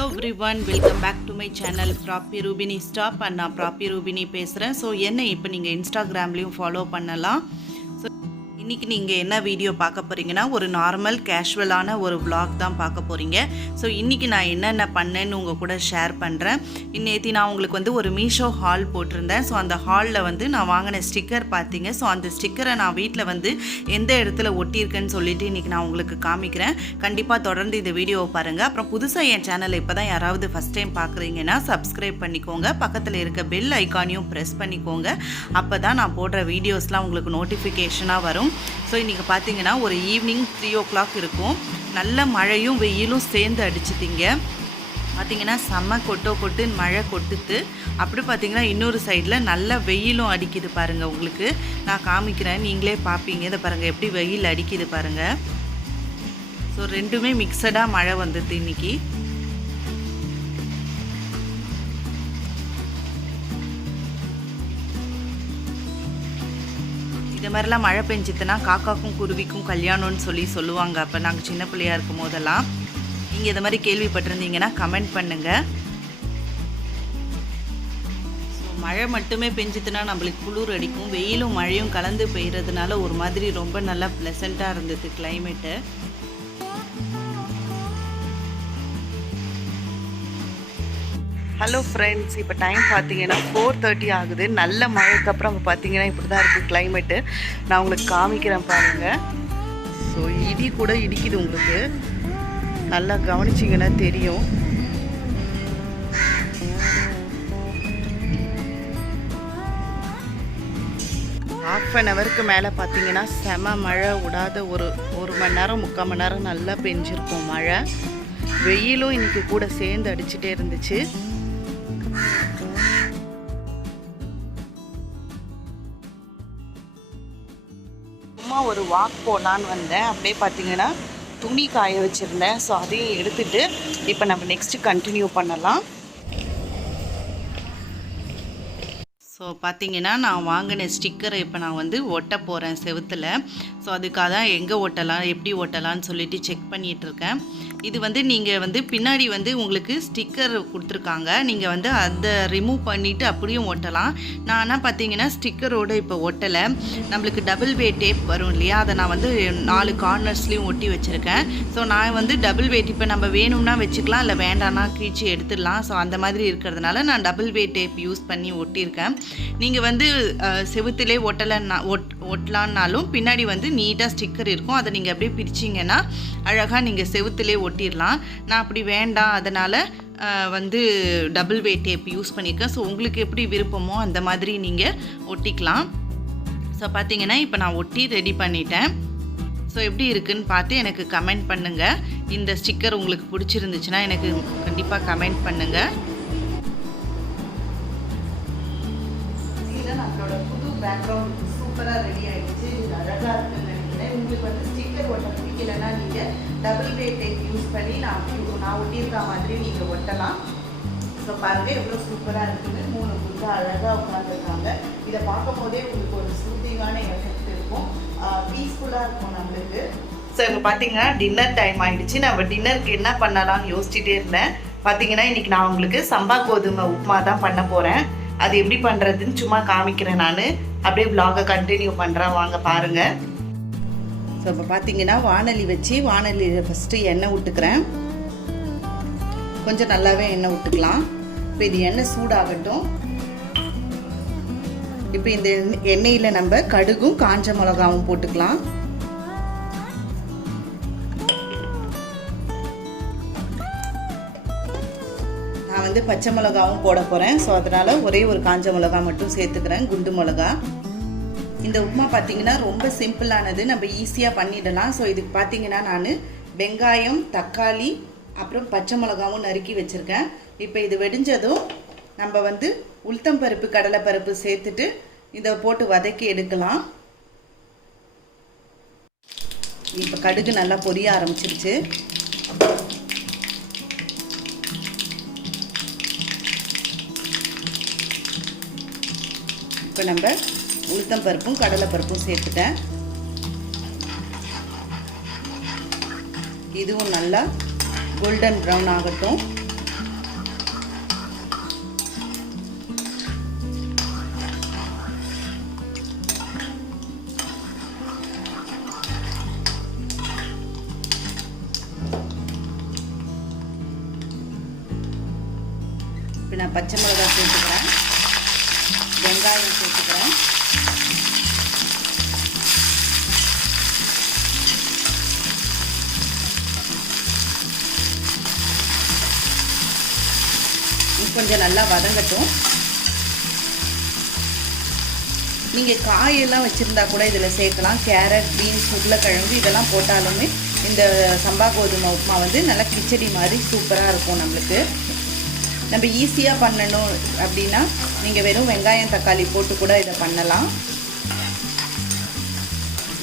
Hello everyone, welcome back to my channel prapyarubini stop and நான் prapyarubini பேசுகிறேன். So என்ன இப்போ நீங்கள் இன்ஸ்டாகிராம்லேயும் ஃபாலோ பண்ணலாம். ஸோ இன்றைக்கி நீங்கள் என்ன வீடியோ பார்க்க போகிறீங்கன்னா ஒரு நார்மல் கேஷுவலான ஒரு vlog தான் பார்க்க போகிறீங்க. ஸோ இன்றைக்கி நான் என்னென்ன பண்ணேன்னு உங்கள் கூட ஷேர் பண்ணுறேன். நேற்று நான் உங்களுக்கு வந்து ஒரு மீஷோ ஹால் போட்டிருந்தேன். ஸோ அந்த ஹாலில் வந்து நான் வாங்கின ஸ்டிக்கர் பார்த்தீங்க. ஸோ அந்த ஸ்டிக்கரை நான் வீட்டில் வந்து எந்த இடத்துல ஒட்டியிருக்கேன்னு சொல்லிட்டு இன்றைக்கி நான் உங்களுக்கு காமிக்கிறேன். கண்டிப்பாக தொடர்ந்து இந்த வீடியோவை பாருங்கள். அப்புறம் புதுசாக என் சேனலை இப்போ தான் யாராவது ஃபஸ்ட் டைம் பார்க்குறீங்கன்னா சப்ஸ்கிரைப் பண்ணிக்கோங்க. பக்கத்தில் இருக்க பெல் ஐக்கானையும் ப்ரெஸ் பண்ணிக்கோங்க. அப்போ தான் நான் போடுற வீடியோஸ்லாம் உங்களுக்கு நோட்டிஃபிகேஷனாக வரும். ஸோ இன்றைக்கி பார்த்தீங்கன்னா ஒரு ஈவினிங் 3 o'clock இருக்கும். நல்ல மழையும் வெயிலும் சேர்ந்து அடிச்சுட்டிங்க. பார்த்திங்கன்னா செம்ம கொட்டு மழை கொட்டுது. அப்படி பார்த்திங்கன்னா இன்னொரு சைடில் நல்ல வெயிலும் அடிக்குது பாருங்கள். உங்களுக்கு நான் காமிக்கிறேன், நீங்களே பார்ப்பீங்க. இதை பாருங்கள் எப்படி வெயில் அடிக்குது பாருங்கள். ஸோ ரெண்டுமே மிக்சடாக மழை வந்தது இன்றைக்கி. இது மாதிரிலாம் மழை பெஞ்சிதுன்னா காக்காக்கும் குருவிக்கும் கல்யாணம்னு சொல்லுவாங்க. அப்போ நாங்கள் சின்ன பிள்ளையாக இருக்கும் போதெல்லாம். நீங்கள் இது மாதிரி கேள்விப்பட்டிருந்தீங்கன்னா கமெண்ட் பண்ணுங்கள். ஸோ மழை மட்டுமே பெஞ்சிதுன்னா நம்மளுக்கு குளிர் அடிக்கும். வெயிலும் மழையும் கலந்து பெய்கிறதுனால ஒரு மாதிரி ரொம்ப நல்லா ப்ளசண்ட்டாக இருந்தது கிளைமேட்டு. ஹலோ ஃப்ரெண்ட்ஸ், இப்போ டைம் பார்த்தீங்கன்னா 4:30 ஆகுது. நல்ல மழைக்கு அப்புறம் அங்கே பார்த்தீங்கன்னா இப்படி தான் இருக்குது கிளைமேட்டு. நான் உங்களுக்கு காமிக்கிறேன் பாருங்கள். ஸோ இடி கூட இடிக்குது, உங்களுக்கு நல்லா கவனிச்சிங்கன்னா தெரியும். ½ an hourக்கு மேலே பார்த்தீங்கன்னா செம மழை விடாத ஒரு மணி நேரம் 3/4 மணி நேரம் நல்லா பெஞ்சிருக்கும் மழை. வெயிலும் இன்றைக்கி கூட சேர்ந்து அடிச்சுட்டே இருந்துச்சு. சும்மா ஒரு வாக் போகலான்னு வந்தேன். அப்படியே பார்த்தீங்கன்னா துணி காய வச்சுருந்தேன். ஸோ அதையும் எடுத்துகிட்டு இப்போ நம்ம நெக்ஸ்ட்டு கண்டினியூ பண்ணலாம். ஸோ பார்த்தீங்கன்னா நான் வாங்கின ஸ்டிக்கரை இப்போ நான் வந்து ஒட்ட போகிறேன் செவுத்தில். ஸோ அதுக்காக தான் எங்கே ஒட்டலாம் எப்படி ஒட்டலான்னு சொல்லிட்டு செக் பண்ணிகிட்ருக்கேன். இது வந்து நீங்கள் வந்து பின்னாடி வந்து உங்களுக்கு ஸ்டிக்கர் கொடுத்துருக்காங்க. நீங்கள் வந்து அதை ரிமூவ் பண்ணிவிட்டு அப்படியும் ஒட்டலாம். நான் ஆனால் பார்த்தீங்கன்னா ஸ்டிக்கரோடு இப்போ ஒட்டலை. நம்மளுக்கு டபுள் வே டேப் வரும் இல்லையா, அதை நான் வந்து 4 கார்னர்ஸ்லேயும் ஒட்டி வச்சுருக்கேன். ஸோ நான் வந்து டபுள் வேட் இப்போ நம்ம வேணும்னா வச்சுக்கலாம், இல்லை வேண்டாம்னா கீழ்ச்சி எடுத்துடலாம். ஸோ அந்த மாதிரி இருக்கிறதுனால நான் டபுள் வே டேப் யூஸ் பண்ணி ஒட்டியிருக்கேன். நீங்கள் வந்து செவுத்திலே ஒட்டலான்னாலும் பின்னாடி வந்து நீட்டாக ஸ்டிக்கர் இருக்கும். அதை நீங்கள் அப்படியே பிரிச்சிங்கன்னா அழகாக நீங்கள் செவுத்திலே ஒட்டிடலாம். நான் அப்படி வேண்டாம், அதனால் வந்து டபுள் வே டேப் யூஸ் பண்ணியிருக்கேன். ஸோ உங்களுக்கு எப்படி விருப்பமோ அந்த மாதிரி நீங்கள் ஒட்டிக்கலாம். ஸோ பார்த்தீங்கன்னா இப்போ நான் ஒட்டி ரெடி பண்ணிட்டேன். ஸோ எப்படி இருக்குதுன்னு பார்த்து எனக்கு கமெண்ட் பண்ணுங்கள். இந்த ஸ்டிக்கர் உங்களுக்கு பிடிச்சிருந்துச்சுன்னா எனக்கு கண்டிப்பாக கமெண்ட் பண்ணுங்கள். நம்மளோட புது பேக்ரவுண்ட் சூப்பராக ரெடி ஆகிடுச்சு. இது அழகாக இருக்குன்னு நினைக்கிறேன். உங்களுக்கு வந்து ஸ்டிக்கர் ஒட்ட பிடிக்கலைன்னா நீங்கள் டபுள் வே டேப் யூஸ் பண்ணி நான் ஒட்டியிருக்க மாதிரி நீங்கள் ஒட்டலாம். ஸோ பாருங்கள் எவ்வளோ சூப்பராக இருக்குது. 3 புத்தா அழகாக உட்காந்துருக்காங்க. இதை பார்க்கும் போதே உங்களுக்கு ஒரு சூத்திங்கான எஃபெக்ட் இருக்கும், பீஸ்ஃபுல்லாக இருக்கும் நம்மளுக்கு. ஸோ இப்போ பார்த்தீங்கன்னா டின்னர் டைம் ஆகிடுச்சு. நம்ம டின்னருக்கு என்ன பண்ணலாம்னு யோசிச்சுட்டே இருந்தேன். பார்த்தீங்கன்னா இன்றைக்கி நான் உங்களுக்கு சம்பா கோதுமை உப்புமா தான் பண்ண போகிறேன். அது எப்படி பண்ணுறதுன்னு சும்மா காமிக்கிறேன். நான் அப்படியே vlog-ஐ கண்டினியூ பண்ணுறேன், வாங்க பாருங்கள். ஸோ இப்போ பார்த்தீங்கன்னா வானொலி வச்சு வானொலியில் ஃபஸ்ட்டு எண்ணெய் விட்டுக்கிறேன். கொஞ்சம் நல்லாவே எண்ணெய் விட்டுக்கலாம். இப்போ இது எண்ணெய் சூடாகட்டும். இப்போ இந்த எண்ணெயில் நம்ம கடுகும் காஞ்ச மிளகாவும் போட்டுக்கலாம். நான் வந்து பச்சை மிளகாவும் போட போகிறேன். ஸோ அதனால் ஒரே ஒரு காஞ்ச மிளகா மட்டும் சேர்த்துக்கிறேன், குண்டு மிளகா. இந்த உப்புமா பார்த்திங்கன்னா ரொம்ப சிம்பிளானது, நம்ம ஈஸியாக பண்ணிடலாம். ஸோ இதுக்கு பார்த்திங்கன்னா நான் வெங்காயம், தக்காளி, அப்புறம் பச்சை மிளகாவும் நறுக்கி வச்சுருக்கேன். இப்போ இது வெடிஞ்சதும் நம்ம வந்து உளுத்தம்பருப்பு கடலைப்பருப்பு சேர்த்துட்டு இதை போட்டு வதக்கி எடுக்கலாம். இப்போ கடுகு நல்லா பொரிய ஆரம்பிச்சிருச்சு. இப்போ நம்ம உளுத்தம்பருப்பும் கடலைப்பருப்பும் சேர்த்துட்டேன். இதுவும் நல்லா கோல்டன் ப்ரௌன் ஆகட்டும். இப்போ நான் பச்சை மிளகாய் சேர்த்துக்கிறேன், வெங்காயம் சேர்த்துக்கிறேன், கொஞ்சம் நல்லா வதங்கட்டும். நீங்கள் காயெல்லாம் வச்சுருந்தா கூட இதில் சேர்க்கலாம். கேரட், பீன்ஸ், உருளைக்கிழங்கு இதெல்லாம் போட்டாலுமே இந்த சம்பா கோதுமை உப்புமா வந்து நல்லா கிச்சடி மாதிரி சூப்பராக இருக்கும். நம்மளுக்கு நம்ம ஈஸியாக பண்ணணும் அப்படின்னா நீங்கள் வெறும் வெங்காயம் தக்காளி போட்டு கூட இதை பண்ணலாம்.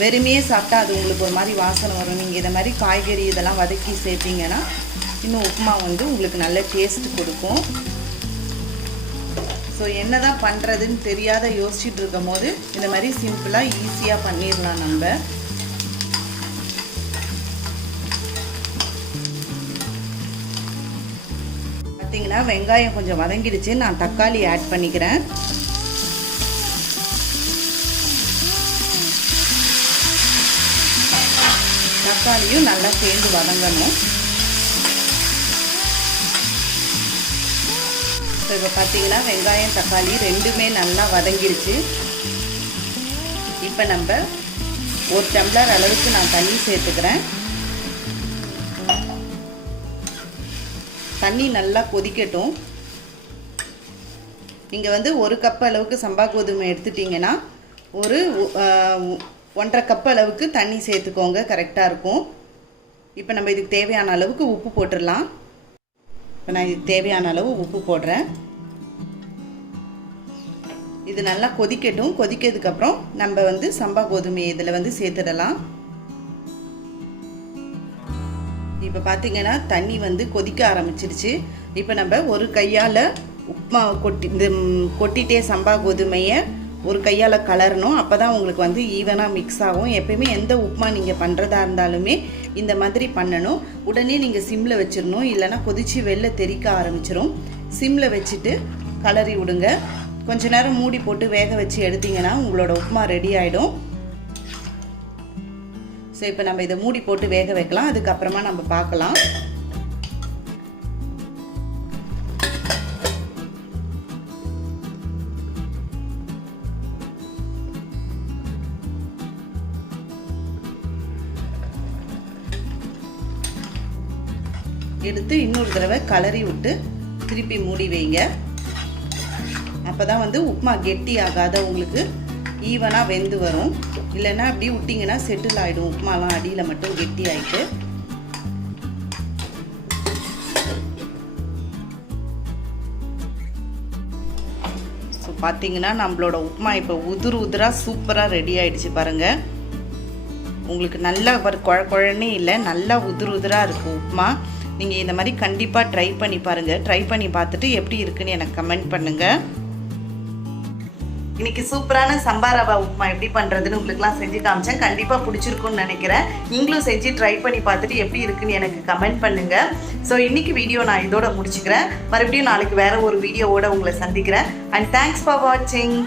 வெறுமையே சாப்பிட்டா அது உங்களுக்கு ஒரு மாதிரி வாசனை வரும். நீங்கள் இதை மாதிரி காய்கறி இதெல்லாம் வதக்கி சேர்த்திங்கன்னா இன்னும் உப்புமா வந்து உங்களுக்கு நல்ல டேஸ்ட் கொடுக்கும். ஸோ என்ன தான் பண்ணுறதுன்னு தெரியாத யோசிச்சுட்டு இருக்கும் போது இந்த மாதிரி சிம்பிளாக ஈஸியாக பண்ணிடலாம். நம்ம பார்த்தீங்கன்னா வெங்காயம் கொஞ்சம் வதங்கிடுச்சு. நான் தக்காளி ஆட் பண்ணிக்கிறேன். தக்காளியும் நல்லா சேர்ந்து வதங்கணும். ஸோ இப்போ பார்த்தீங்கன்னா வெங்காயம் தக்காளி ரெண்டுமே நல்லா வதங்கிடுச்சு. இப்போ நம்ம 1 டம்ளர் அளவுக்கு நான் தண்ணி சேர்த்துக்கிறேன். தண்ணி நல்லா கொதிக்கட்டும். நீங்கள் வந்து 1 கப் அளவுக்கு சம்பா கோதுமை எடுத்துட்டிங்கன்னா ஒரு 1.5 கப் அளவுக்கு தண்ணி சேர்த்துக்கோங்க, கரெக்டாக இருக்கும். இப்போ நம்ம இதுக்கு தேவையான அளவுக்கு உப்பு போட்டுடலாம். இப்போ நான் இதுக்கு தேவையான அளவு உப்பு போடுறேன். இது நல்லா கொதிக்கட்டும். கொதிக்கிறதுக்கப்புறம் நம்ம வந்து சம்பா கோதுமையை இதில் வந்து சேர்த்துடலாம். இப்போ பார்த்தீங்கன்னா தண்ணி வந்து கொதிக்க ஆரம்பிச்சிருச்சு. இப்போ நம்ம ஒரு கையால் உப்புமா கொட்டிட்டே சம்பா கோதுமையை ஒரு கையால் கலரணும். அப்போ தான் உங்களுக்கு வந்து ஈவனாக மிக்ஸ் ஆகும். எப்பயுமே எந்த உப்புமா நீங்கள் பண்ணுறதா இருந்தாலுமே இந்த மாதிரி பண்ணணும். உடனே நீங்கள் சிம்மில் வச்சிடணும், இல்லைனா கொதித்து வெளில தெறிக்க ஆரம்பிச்சிடும். சிம்மில் வச்சுட்டு கலரி விடுங்க. கொஞ்ச நேரம் மூடி போட்டு வேக வச்சு எடுத்திங்கன்னா உங்களோட உப்புமா ரெடி ஆகிடும். ஸோ இப்போ நம்ம இதை மூடி போட்டு வேக வைக்கலாம். அதுக்கப்புறமா நம்ம பார்க்கலாம். எடுத்து இன்னொரு தடவை கலரி விட்டு திருப்பி மூடி வைங்க. அப்போ தான் வந்து உப்புமா கெட்டி ஆகாத உங்களுக்கு ஈவனாக வெந்து வரும். இல்லைன்னா அப்படி விட்டிங்கன்னா செட்டில் ஆகிடும். உப்புமாலாம் அடியில் மட்டும் கெட்டி ஆகிட்டு. ஸோ பார்த்தீங்கன்னா நம்மளோட உப்புமா இப்போ உதிராக சூப்பராக ரெடி ஆகிடுச்சு பாருங்கள். உங்களுக்கு நல்லா குழன்னே இல்லை, நல்லா உதிராக இருக்கும் உப்புமா. நீங்கள் இந்த மாதிரி கண்டிப்பாக ட்ரை பண்ணி பாருங்கள். ட்ரை பண்ணி பார்த்துட்டு எப்படி இருக்குன்னு எனக்கு கமெண்ட் பண்ணுங்கள். இன்றைக்கி சூப்பரான சம்பா ரவா உப்புமா எப்படி பண்ணுறதுன்னு உங்களுக்குலாம் செஞ்சு காமிச்சேன். கண்டிப்பாக பிடிச்சிருக்குன்னு நினைக்கிறேன். நீங்களும் செஞ்சு ட்ரை பண்ணி பார்த்துட்டு எப்படி இருக்குன்னு எனக்கு கமெண்ட் பண்ணுங்கள். ஸோ இன்றைக்கி வீடியோ நான் இதோட முடிச்சுக்கிறேன். மறுபடியும் நாளைக்கு வேறு ஒரு வீடியோவோட உங்களை சந்திக்கிறேன். அண்ட் தேங்க்ஸ் ஃபார் வாட்சிங்.